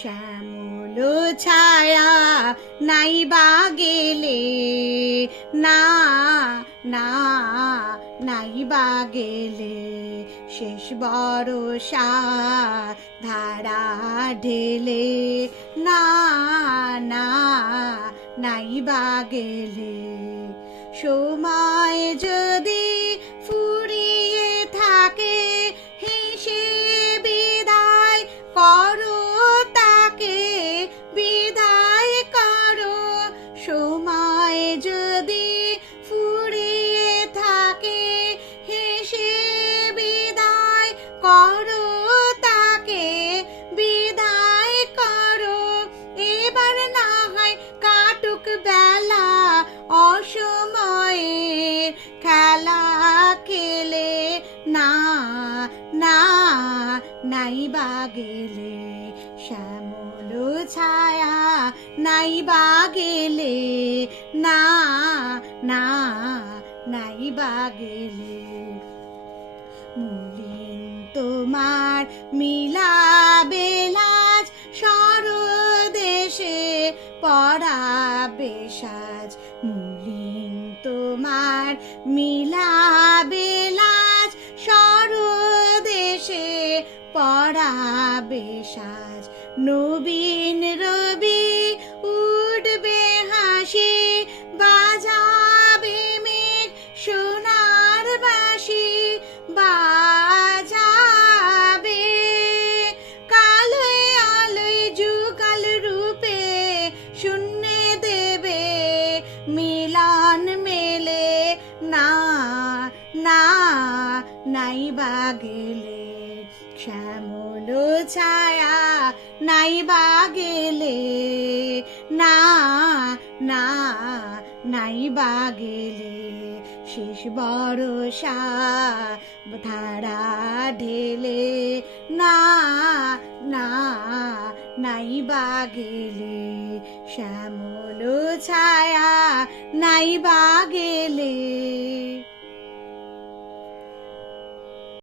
শ্যামল ছায়া নাই বা গেলে, না না নাই বা গেলে, শেষ বরষা ধারা ঢেলে, না না নাই বা গেলে। সময় যদি ফুরিয়ে থাকে, হেসে বিদায় করো তাকে, বিদায় করো। সময় যদি ফুরিয়ে থাকে, হেসে বিদায় করো তাকে, বিদায় করো। এবার না হয় কাটুক বেলা অসময়ের খেলা খেলে, না না নাই বা গেলে, শ্যামল ছায়া নাই বা গেলে, না না নাই বা গেলে। মলিন তোমার মিলাবে লাজ, সরদেশে পরাবে সাজ। মলিন তোমার মিলাবে লাজ, সরদেশে পরাবে সাজ। নবীন রবি উঠবে হাসি, বাজাবে মেঘ সোনার বাঁশি, বাজাবে। কালোয় আলোয় যুগল রূপে শূন্যে দেবে মিলন মেলে, না না নাই বা গেলে, শ্যামল ছায়া নাই বা গেলে, না না নাই বা গেলে, শেষ বরষা ধারা ঢেলে, না না নাই বা গেলে, শ্যামল ছায়া নাই বা গেলে।